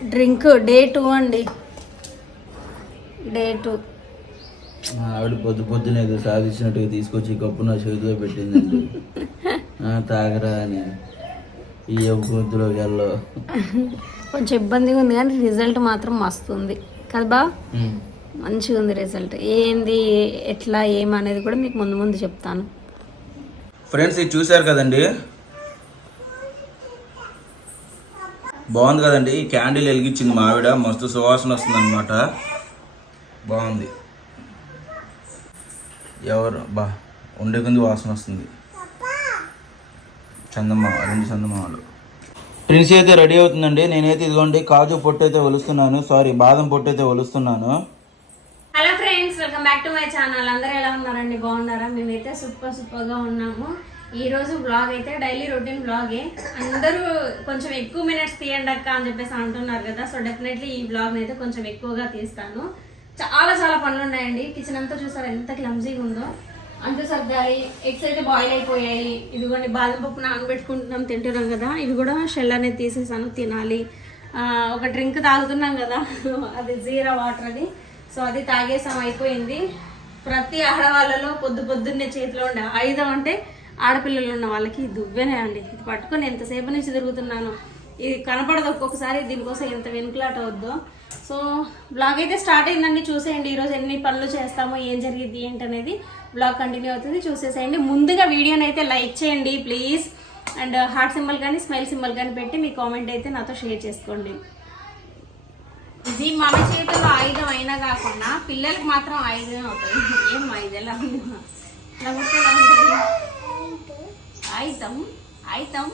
Drink day two అండి. Day two. ఆవిడ పొద్దు పొద్దున ఏదో సాధించినట్టుగా తీసుకొచ్చి కప్పు నా చేతిలో పెట్టిందండి. ఆ, తాగరా అని. ఈ పొద్దులోకి వెళ్ళో కొంచెం ఇబ్బందిగా ఉంది కానీ రిజల్ట్ మాత్రం మస్తు ఉంది కదా బా? మంచిగా ఉంది రిజల్ట్. ఏంది ఎట్లా ఏమనేది కూడా మీకు ముందు ముందు చెప్తాను. ఫ్రెండ్స్ ఇది చూశారు కదండి? బాగుంది కదండి. ఈ క్యాండిల్ వెలిగించింది మా ఆవిడ మస్తు సువాసన వస్తుంది అనమాట బాగుంది. ఎవరు? బా ఉండే కొంది వాసన వస్తుంది. చందమామ రెండు చందమామలు ప్రిన్స్ అయితే రెడీ అవుతుందండి. నేనైతే ఇదిగోండి కాజు పొట్టు అయితే ఒలుస్తున్నాను. సారీ బాదం పొట్టు అయితే ఒలుస్తున్నాను. Hello friends welcome back to my channel. అందరూ ఎలా ఉన్నారండి? బాగున్నారా? మేమైతే సూపర్ సూపర్గా ఉన్నాము. ఈ రోజు బ్లాగ్ అయితే డైలీ రొటీన్ బ్లాగే అందరూ కొంచెం ఎక్కువ మినిట్స్ తీయండి అక్క అని చెప్పేసి అంటున్నారు కదా. సో డెఫినెట్లీ ఈ బ్లాగ్ అయితే కొంచెం ఎక్కువగా తీస్తాను. చాలా చాలా పనులు ఉన్నాయండి. కిచెన్ అంతా చూసారు ఎంత క్లమ్జీగా ఉందో. అంత సర్దాలి ఎగ్స్ అయితే బాయిల్ అయిపోయాయి. ఇదిగోండి బాదం పప్పు నానబెట్టుకుంటున్నాం తింటున్నాం కదా. ఇవి కూడా షెల్ అనేది తీసేసాను తినాలి. ఒక డ్రింక్ తాగుతున్నాం కదా. అది జీరా వాటర్ అది. సో అది తాగేసాం అయిపోయింది. ప్రతి ఆడవాళ్ళలో పొద్దు పొద్దున్నే చేతిలో ఉండే ఆయుధం అంటే ఆడపిల్లలు ఉన్న వాళ్ళకి దువ్వెనే అండి. ఇది పట్టుకొని ఎంతసేపు నుంచి తిరుగుతున్నాను? ఇది కనపడదు ఒక్కొక్కసారి దీనికోసం ఎంత వెనుకలాట వద్దో. సో బ్లాగ్ అయితే స్టార్ట్ అయిందండి. చూసేయండి ఈరోజు ఎన్ని పనులు చేస్తామో ఏం జరిగింది ఏంటనేది. బ్లాగ్ కంటిన్యూ అవుతుంది. చూసేసేయండి. ముందుగా వీడియోని అయితే లైక్ చేయండి ప్లీజ్. అండ్ హార్ట్ సింబల్ కానీ స్మైల్ సింబల్ కానీ పెట్టి మీ కామెంట్ అయితే నాతో షేర్ చేసుకోండి. ఇది మన చేతిలో ఆయుధం అయినా కాకుండా పిల్లలకు మాత్రం ఆయుధం అవుతుంది. ఏం ఆయుధం ఆయుధం ఆయుధం.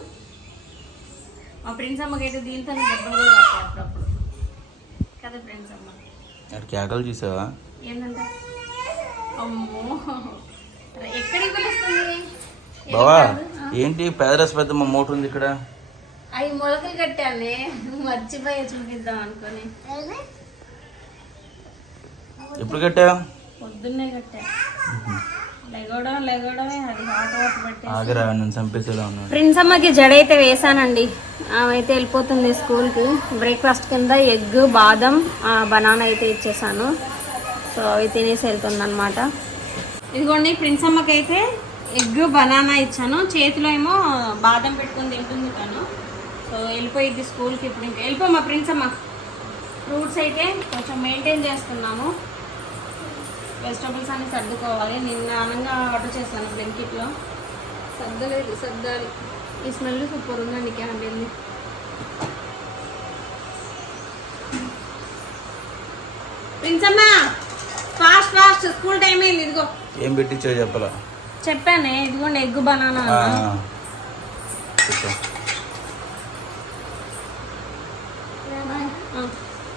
మా ఫ్రెండ్స్ అమ్మకైతే దీంతో దెబ్బలు కూడా పడతాయి అప్పుడప్పుడు. కదా ఫ్రెండ్స్ అమ్మ? కేకలు చూసావా? ఏంటంటే అమ్మో. ఎక్కడికి పిలుస్తుంది? బావా ఏంటి పేదరస్ పెద్ద మా మోటర్ ఉంది ఇక్కడ? అవి మొలకలు కట్టాలి. మర్చిపోయి చూపిద్దాం అనుకొని. ఎప్పుడు కట్టా పొద్దున్నే కట్టా. ఫ్రెండ్స్ అమ్మకి జడ అయితే వేసానండి ఆమె అయితే వెళ్ళిపోతుంది స్కూల్కి. బ్రేక్ఫాస్ట్ కింద ఎగ్ బాదం బనానా అయితే ఇచ్చేసాను. సో అవి తినేసి వెళ్తుంది అనమాట ఇదిగోండి ఫ్రెండ్స్ అమ్మకి అయితే ఎగ్ బనానా ఇచ్చాను. చేతిలో ఏమో బాదం పెట్టుకొని తింటుంది తను. సో వెళ్ళిపోయింది స్కూల్కి ఇప్పుడు ఇంకా వెళ్ళిపో మా ఫ్రెండ్స్ అమ్మ ఫ్రూట్స్ అయితే కొంచెం మెయింటైన్ చేస్తున్నాము. వెజిటబుల్స్ అన్ని సర్దుకోవాలి. నిన్న అనంగా ఆర్డర్ చేశాను బ్లింకిట్లో. సర్దలేదు సర్దాలి. ఈ స్మెల్ సూపర్ ఉందండి క్యాండిల్ ప్రిన్సమ్మా ఫాస్ట్ ఫాస్ట్ స్కూల్ టైం అయింది ఇదిగో. ఏం పెట్టించో చెప్పలా? చెప్పానే ఇదిగోండి ఎగ్ బనానా.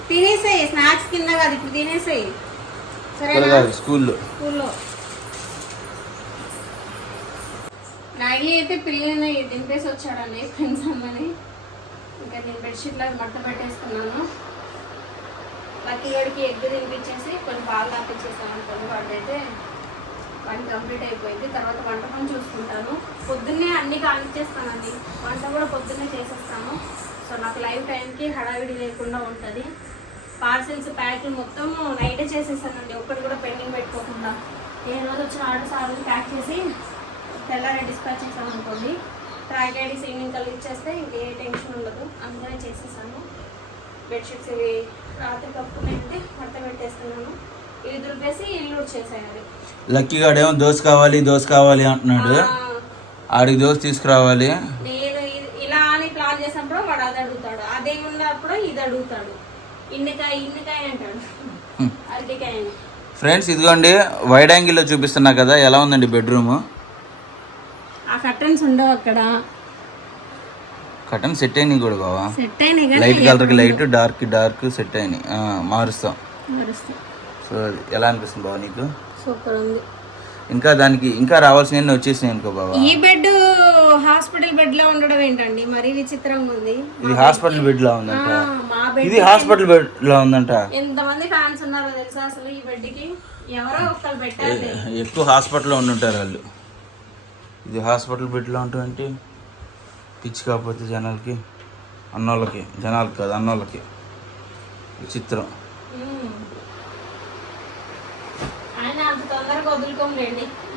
తినేసేయి స్నాక్స్ కింద కాదు ఇప్పుడు తినేసేయి. కాదు స్కూల్లో. స్కూల్లో. మ్యాగీ అయితే పిల్లని దింపేసి వచ్చాడండి ఫ్రెండ్స్ అమ్మని ఇంకా నేను బెడ్షీట్లో మట్ట పెట్టేసుకున్నాను లక్కీ గడికి ఎగ్ తినిపించేసి కొన్ని పాలు తాపించేసాను అనుకోండి వాడైతే పని కంప్లీట్ అయిపోయింది. తర్వాత వంట పని చూసుకుంటాను. పొద్దున్నే అన్ని కానిచ్చేస్తానండి. వంట కూడా పొద్దున్నే చేసేస్తాను. సో నాకు లైవ్ టైంకి హడావిడి లేకుండా ఉంటుంది. పార్సిల్స్ ప్యాక్లు మొత్తం నైటే చేసేసానండి. ఒక్కటి కూడా పెండింగ్ పెట్టుకోకుండా. ఏ రోజు వచ్చిన ఆర్డర్స్ ఆ రోజు ప్యాక్ చేసి తెల్లారి డిస్పాచ్ చేసాం అనుకోండి ట్రాక్ ఐడీస్ ఈవినింగ్ కలిగి ఇచ్చేస్తే ఇంకే టెన్షన్ ఉండదు. అందుకనే చేసేసాను. బెడ్షీట్స్ ఇవి రాత్రి కప్పుకుంటే మట్ట పెట్టేస్తున్నాను. ఇవి దులిపేసి ఇల్లు వచ్చేసాయి లక్కీ గాడేమో దోశ కావాలి దోశ కావాలి అంటున్నాడు. ఆడికి దోశ తీసుకురావాలి. నేను ఇలా అని ప్లాన్ చేసినప్పుడు వాడు అది అడుగుతాడు. అదే ఉన్నప్పుడు ఇది అడుగుతాడు. ఫ్రెండ్స్ ఇదిగోండి వైడ్ యాంగిల్లో చూపిస్తున్నా కదా ఎలా ఉందండి బెడ్రూమ్ ఆ కర్టన్స్ ఉండవు అక్కడ. కటన్ సెట్ అయినాయి కూడా బావా. సెట్ అయినాయి లైట్ కలర్కి లైట్ డార్క్ డార్క్ సెట్ అయినాయి. ఆ, మారుస్తాం. సో ఎలా అనిపిస్తుంది బావ నీకు? సూపర్ ఉంది. ఇంకా దానికి ఇంకా రావాల్సినవి వచ్చేసినాయి అనుకో బావా. ఈ బెడ్ హాస్పిటల్ బెడ్లో ఉండడం ఏంటండి? మరీ విచిత్రంగా ఉంది. ఇది హాస్పిటల్ బెడ్ లా ఉందంట. ఇది హాస్పిటల్ బెడ్ లా ఉందంట. ఎంతమంది ఫ్యాన్స్ ఉన్నారో తెలుసా అసలు ఈ బెడ్కి? ఎవరో ఒకరు పెట్టాలి ఎక్కువ హాస్పిటల్లో ఉండుంటారు వాళ్ళు. ఇది హాస్పిటల్ బెడ్లో ఉంటుంది పిచ్చి కాకపోతే జనాలకి అన్నోళ్ళకి జనాలకి కాదు అన్నోళ్ళకి. విచిత్రం. ఆయన అంత తొందరగా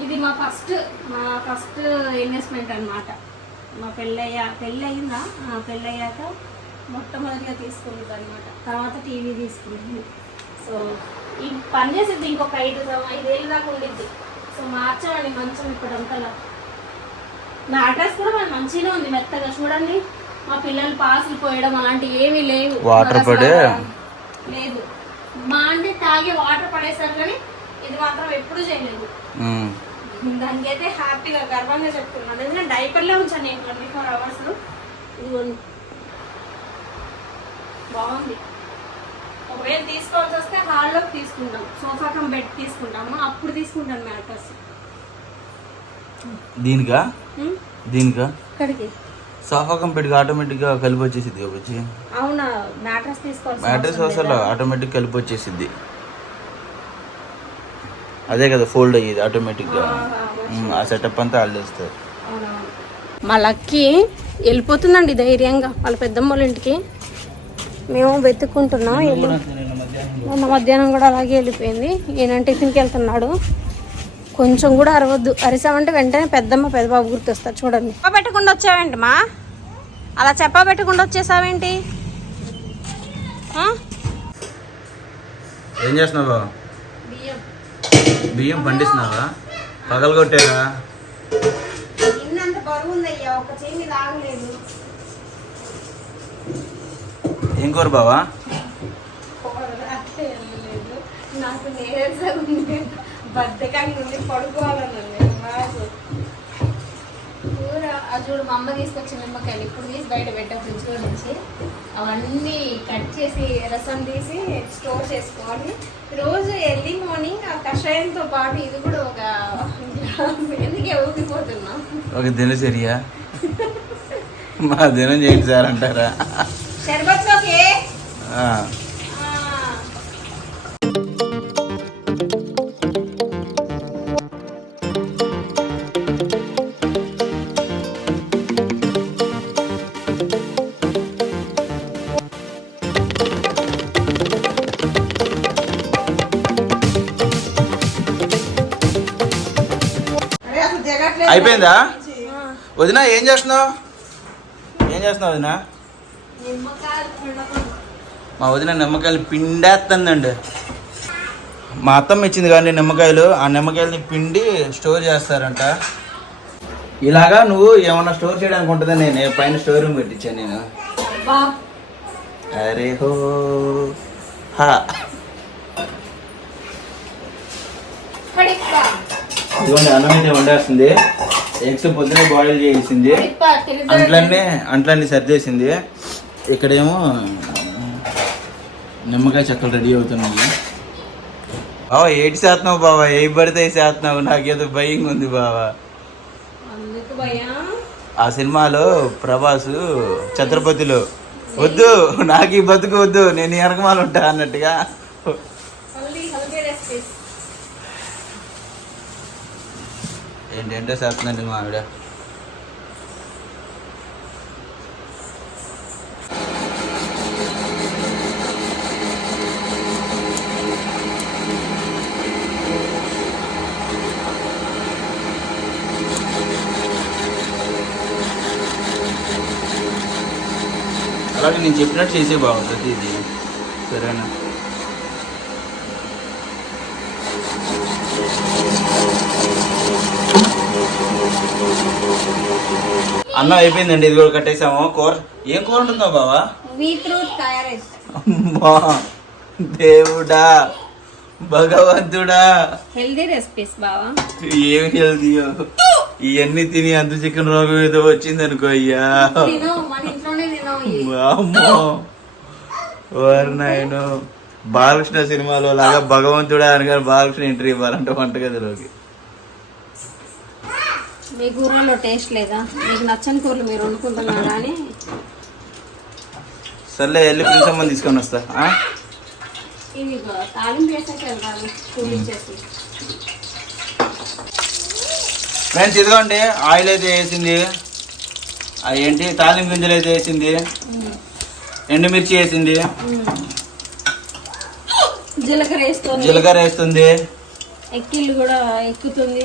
ఇది మా ఫస్ట్ మా ఫస్ట్ ఇన్వెస్ట్మెంట్ అన్నమాట. మా పెళ్ళయ్య పెళ్ళి అయిందా పెళ్ళయ్యాక మొట్టమొదటిగా తీసుకుంటుంది అనమాట తర్వాత టీవీ తీసుకుంటుంది సో ఈ పని చేసేది ఇంకొక ఐదు ఐదేళ్ళు దాకా ఉండిద్ది. సో మార్చామండి మంచం ఇప్పుడంతలా నా అడ్రస్ కూడా మన మంచిగానే ఉంది మెత్తగా. చూడండి మా పిల్లలు పాసులు పోయడం అలాంటివి ఏమీ లేవు. వాటర్ పడే? లేదు. మా అంటే తాగే వాటర్ పడేసారు కానీ ఇది మాత్రం ఎప్పుడు చేయలేదు. దానికైతే హ్యాపీగా గర్వంగా చెప్తున్నాను. ఎందుకంటే డైపర్లో ఉంచాను నేను ట్వంటీ ఫోర్ అవర్స్ ఇదిగోండి. బాగుంది. ఒకవేళ తీసుకోవాల్సి వస్తే హాల్లోకి తీసుకుంటాం సోఫా కమ్ బెడ్ తీసుకుంటాము అప్పుడు తీసుకుంటాను మ్యాటర్స్. దీనికా? దీనికా? ఇక్కడికి. సోఫా కంపెనీకి ఆటోమేటిక్గా కలిపి వచ్చేసిద్ది వచ్చి అవునా మ్యాట్రస్ తీసుకోవాల్సి మ్యాట్రెస్ అసలు ఆటోమేటిక్ కలిపి వచ్చేసిద్ది అదే కదా ఫోల్డ్ అయ్యేది ఆటోమేటిక్గా. ఉమ్, ఆ సెటప్ అంతా అల్లేస్తారు మా లక్కీ వెళ్ళిపోతుందండి ధైర్యంగా వాళ్ళ పెద్దమ్మ వాళ్ళ ఇంటికి. మేము వెతుక్కుంటున్నాం వెళ్ళి మొన్న మధ్యాహ్నం కూడా. అలాగే వెళ్ళిపోయింది. ఈయన టిఫిన్కి వెళ్తున్నాడు. కొంచెం కూడా అరవద్దు. అరిసామంటే వెంటనే పెద్దమ్మ పెద్దబాబు గుర్తొస్తారు చూడండి. చెప్ప పెట్టకుండా వచ్చావేంటి మా? అలా చెప్ప పెట్టకుండా వచ్చేసావేంటి? ఏం చేస్తున్నావు? బియ్యం బియ్యం పండిస్తున్నావా పగలగొట్టారా ఏం కూర బావా చూడు మా అమ్మ తీసుకొచ్చిన నిమ్మకాయలు. ఇప్పుడు తీసి బయట పెట్టా ఫ్రిడ్జ్లో నుంచి. అవన్నీ కట్ చేసి రసం తీసి స్టోర్ చేసుకోవాలి. రోజు ఎర్లీ మార్నింగ్ ఆ కషాయంతో పాటు ఇది కూడా ఒక ఎందుకే ఊగిపోతున్నాం? ఒక దినచర్య. మా దినం చేయండి సార్ అంటారా? అయిపోయిందా? వదినా ఏం చేస్తున్నావు? ఏం చేస్తున్నావు వదినా? మా వదిన నిమ్మకాయలు పిండేస్తుందండి. మా అత్తమ్మ ఇచ్చింది కానీ నిమ్మకాయలు ఆ నిమ్మకాయలని పిండి స్టోర్ చేస్తారంట. ఇలాగా నువ్వు ఏమన్నా స్టోర్ చేయడానికి ఉంటుందని నేను పైన స్టోర్ రూమ్ పెట్టించాను నేను. అరే హో. హా. ఇదిగోండి అన్నం అయితే వండేస్తుంది ఎగ్స్ పొద్దునే బాయిల్ చేసింది. అంట్లన్నీ అంట్లన్నీ సర్దేసింది. ఇక్కడేమో నిమ్మకాయ చెక్కలు రెడీ అవుతున్నాయి. బావా ఏటి చేస్తున్నావు బావా? ఏ పడితే చేస్తున్నావు? నాకేదో భయంగా ఉంది బావా. ఆ సినిమాలో ప్రభాస్ ఛత్రపతిలో వద్దు నాకు ఈ బతుకు వద్దు నేను ఎనకమాలు ఉంటా అన్నట్టుగా. ఏంటంటే చేస్తుందండి మా ఆవిడ. అలాగే నేను చెప్పినట్టు చేసే బాగుంటుంది ఇది. సరేనా? అన్నం అయిపోయిందండి ఇది కూడా కట్టేసాము. కూర? ఏం కూర ఉంటుందో బావా? అమ్మా దేవుడా భగవంతుడా. హెల్దీ రెసిపీస్ బావా. ఏమి హెల్తీయో ఇవన్నీ తిని అంత చికెన్ రోగం ఏదో వచ్చింది అనుకో అయ్యా అమ్మో నాయను. బాలకృష్ణ సినిమాలో లాగా భగవంతుడా అనగానే బాలకృష్ణ ఎంట్రీ ఇవ్వాలంటే వంటగదిలోకి మీ కూరలో టేస్ట్ లేదా? మీకు నచ్చని కూరలు మీరు వండుకుంటున్నారు కానీ సర్లే వెళ్ళి ప్రిన్సమ్మని తీసుకొని వస్తా? ఇవి తాలింపు వేసాక చూపించేసి ఫ్రెండ్స్ ఇదిగోండి ఆయిల్ అయితే వేసింది. ఏంటి తాలింపు గింజలు అయితే వేసింది. ఎండుమిర్చి వేసింది. జీలకర్ర వేస్తుంది. జీలకర్ర వేస్తుంది. ఎక్కిళ్ళు కూడా ఎక్కుతుంది.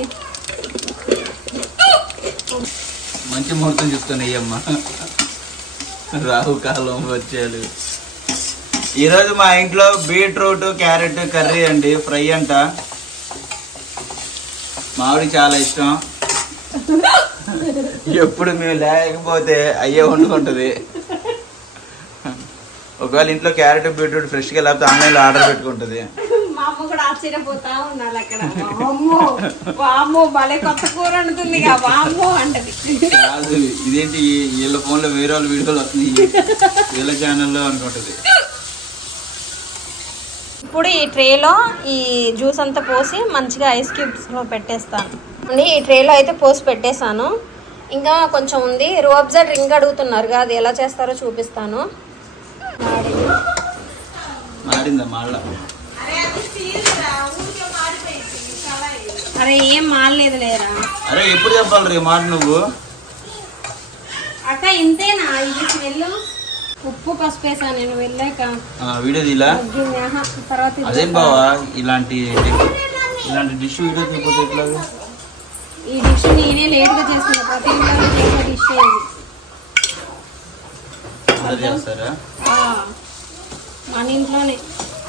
మంచి ముహూర్తం చూస్తున్నాయి అమ్మ. రాహు కాలం వచ్చాడు ఈరోజు మా ఇంట్లో బీట్రూట్ క్యారెట్ కర్రీ అండి ఫ్రై అంట. మామిడి చాలా ఇష్టం. ఎప్పుడు మేము లేకపోతే అయ్యే వండుకుంటుంది. ఒకవేళ ఇంట్లో క్యారెట్ బీట్రూట్ ఫ్రెష్గా లేకపోతే ఆన్లైన్లో ఆర్డర్ పెట్టుకుంటుంది. మా అమ్మ కూడా ఆశ్చర్యపోతా ఉన్నారు అక్కడ. వామ్మో వామ్మో భలే కొత్త కూర వండుతుంది ఇక వామ్మో అంటది. కాదు ఇదేంటి వీళ్ళ ఫోన్లో వేరే వాళ్ళ వీడియోలు వస్తున్నాయి. వీళ్ళ ఛానల్లో అనుకుంటుంది. ఇప్పుడు ఈ ట్రేలో ఈ జ్యూస్ అంతా పోసి మంచిగా ఐస్ క్యూబ్స్లో పెట్టేస్తాను. ఈ ట్రేలో అయితే పోసి పెట్టేశాను. ఇంకా కొంచెం ఉంది. రోబ్జా డ్రింక్ అడుగుతున్నారు అది ఎలా చేస్తారో చూపిస్తాను. అరే ఏం మారలేదు లేరా? అరే ఎప్పుడు చెప్పాలి రే మాట నువ్వు? అక్క ఇంతేనా? ఇది స్మెల్ ఉప్పు పసుపు వేసా నేను వెళ్ళాక. ఆ, వీడియో. ఆహా, తర్వాత అదేం బావా ఇలాంటి ఇలాంటి డిష్ వీడియో తీయకపోతే ఎట్లా ఈ డిష్ నేనే లేట్గా చేస్తున్నా. ప్రతి ఇంట్లో డిష్ చేస్తారా? మన ఇంట్లోనే.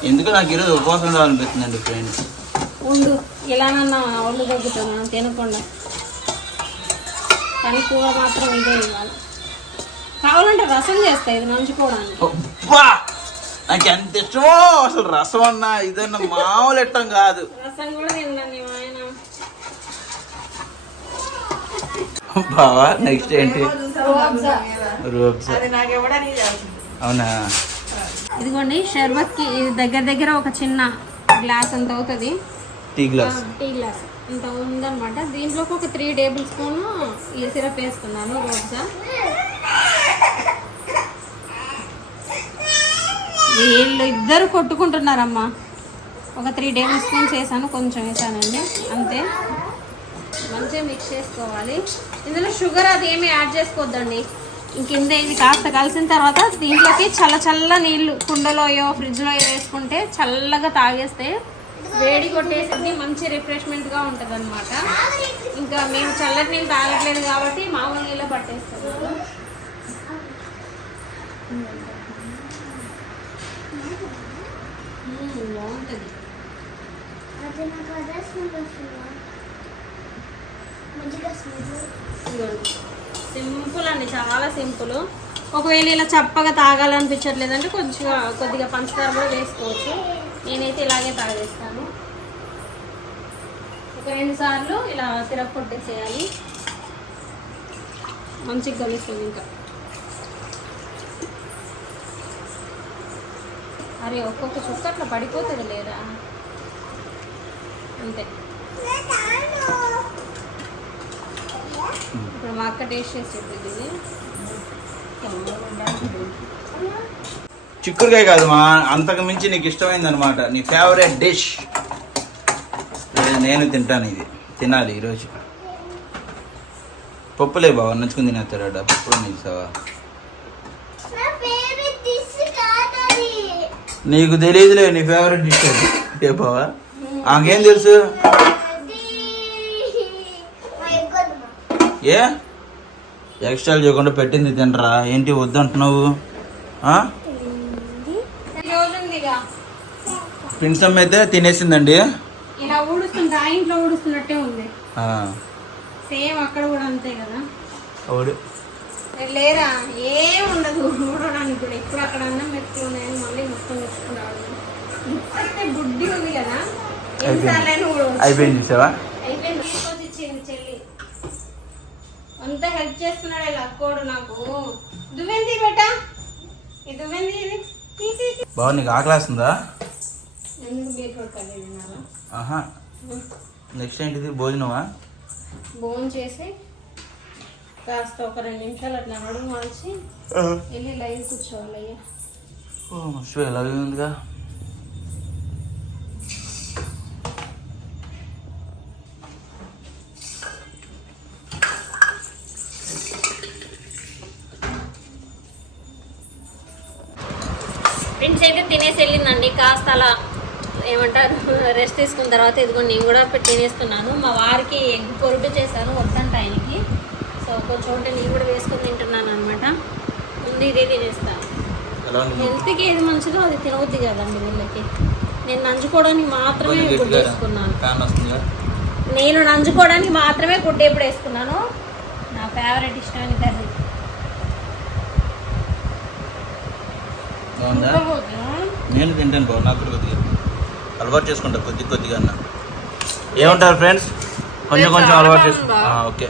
ఎందుకు నాకు ఈరోజు ఉపవాసం ఉండాలనిపిస్తుందండి ఫ్రెండ్ ఉండు. ఇలానన్నా ఒళ్ళు తగ్గుతుంది మనం తినకుండా. కానీ కూర మాత్రం ఇదే ఇవ్వాలి. కావాలంటే రసం చేస్తా ఇది నంచుకోవడానికి! నాకు ఎంత ఇష్టమో అసలు రసం అన్నా ఇదన్నా మామూలు ఇష్టం కాదు. రసం కూడా తిన్నాను ఆయన బావా నెక్స్ట్ ఏంటి. రూబ్స్ అవునా? ఇదిగోండి షర్బత్కి ఇది దగ్గర దగ్గర ఒక చిన్న గ్లాస్ అంత అవుతుంది? Tea glass. Tea glass. ఇంత ఉందన్నమాట. దీంట్లోకి ఒక త్రీ టేబుల్ స్పూన్ ఈ సిరప్ వేస్తున్నాను రోజా వీళ్ళు ఇద్దరు కొట్టుకుంటున్నారమ్మా. ఒక త్రీ టేబుల్ స్పూన్స్ వేసాను కొంచెం వేసానండి. అంతే. మంచిగా మిక్స్ చేసుకోవాలి. ఇందులో షుగర్ అది ఏమి యాడ్ చేసుకోవద్దండి ఇంకింద ఇది కాస్త కలిసిన తర్వాత దీంట్లోకి చల్ల చల్ల నీళ్ళు కుండలోయో ఫ్రిడ్జ్లో వేసుకుంటే చల్లగా తాగేస్తే వేడి కొట్టేసింది మంచి రిఫ్రెష్మెంట్గా ఉంటుంది అనమాట ఇంకా మేము చల్లటి నీళ్ళు తాగట్లేదు కాబట్టి మామూలు నీళ్ళు పట్టేస్తాము బాగుంటుంది అది నాకు అదే స్మెల్ వస్తుందా మంచిగా స్మెల్ ఇదిగోండి. సింపుల్ అండి చాలా సింపుల్. ఒకవేళ ఇలా చప్పగా తాగాలనిపించట్లేదంటే కొంచెం కొద్దిగా పంచదార కూడా వేసుకోవచ్చు. నేనైతే ఇలాగే తాగేస్తాను. ఒక రెండు సార్లు ఇలా సిరప్ కొట్టేసేయాలి మంచిగా కలుస్తుంది ఇంకా. అరే ఒక్కొక్క చుక్క అట్లా పడిపోతుంది లేదా? అంతే. ఇప్పుడు మా అక్క టేస్ట్ చేసి చెప్పింది. చిక్కుడుకాయ కాదు మా అంతకు మించి నీకు ఇష్టమైంది అనమాట నీ ఫేవరెట్ డిష్ నేను తింటాను ఇది. తినాలి ఈరోజు. పప్పులే బావ నంచుకుని తినేస్తాడ పప్పులు నీసావా నా ఫేవరెట్ డిష్ కాదది. నీకు తెలియదులే నీ ఫేవరెట్ డిష్ అది ఏ బావా? ఆకేం తెలుసు? ఏ? ఎక్స్ట్రా చేయకుండా పెట్టింది తినరా. ఏంటి వద్దంటున్నావు? పిన్సమ్ అయితే తినేసిందండి. ఇలా ఊడుస్తుంది? ఆ ఇంట్లో ఊడుస్తున్నట్టే ఉంది. సేమ్ అక్కడ కూడా అంతే కదా. లేరా? ఏం ఉండదు. ఊడడానికి కూడా ఇప్పుడు అక్కడ అన్నం పెట్టుకున్నాయని మళ్ళీ మొత్తం తెచ్చుకున్నాడు ఇప్పటికే బుడ్డి ఉంది కదా. అయిపోయింది చూసావా అయిపోయింది తీసుకొచ్చి ఇచ్చింది చెల్లి అంతా హెల్ప్ చేస్తున్నాడు ఇలా అక్కోడు నాకు. దువ్వెంది బెట? ఈ దువ్వెంది బావ నీకు ఆకలేస్తుందా ఎందుకు బీట్రూట్ కర్రీ తినాలా? ఆహా. నెక్స్ట్ ఏంటిది? భోజనమా? బోన్ చేసి కాస్త ఒక రెండు నిమిషాలు అట్లా నడుము మార్చి వెళ్ళి లైవ్ కూర్చోవాలి అయ్యా. ఓ ఎలాగే ఉందిగా ఏమంటారు రెస్ట్ తీసుకున్న తర్వాత ఇదిగో నేను కూడా పెట్టి తినేస్తున్నాను. మా వారికి ఎగ్ పొరుటు చేశాను వద్దంట ఆయనకి. సో కొంచెం ఉంటే నేను కూడా వేసుకొని తింటున్నాను అనమాట ముందు ఇదే తినేస్తాను హెల్త్కి ఏది మంచిదో అది తినవద్దు కదండి వీళ్ళకి. నేను నంచుకోవడానికి మాత్రమే గట్టిగా వేసుకున్నాను. నేను నంచుకోవడానికి మాత్రమే గుడ్డు ఎప్పుడు వేసుకున్నాను? నా ఫేవరెట్ ఇష్టమైన కర్రీ. నేను తింటాను బాబు నాకు అలవాటు చేసుకుంటా కొద్ది కొద్దిగా అన్న. ఏమంటారు ఫ్రెండ్స్ కొంచెం కొంచెం అలవాటు బాగుందా? చేసుకుంటా ఓకే.